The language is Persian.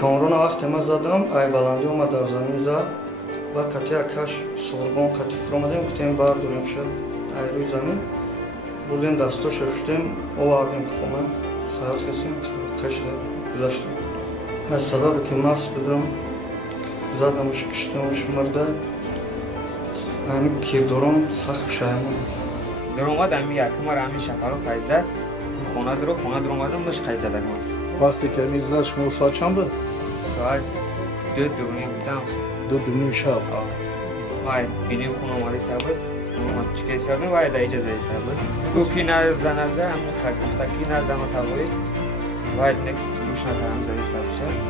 کامرون وقتی ما زدم ای بلندی اومد در زمین زد و قطعه کش سربان قطعه فرامدیم گفتیم برداریم شد ای روی زمین بردیم دستو شفتیم آوردیم خونه سر خستیم کشید گذاشتیم از سبب که مست بدم زدمش کشتمش مرده همین کردارم سخت پشایمون در اومدم یکم را همین شفر رو خیز زد خونه در اومدم مش خیز زدن وقتی که میزد شما ساعت چند بود؟ ساعت 2 بودم 2 شب وای بینیم خونه اومده سبب اومد چیکه سبب وای در اجازه سبب گفت نه زنازه همون گفته که نه زن تاوی وای نک روش نکردم زدی سبب شد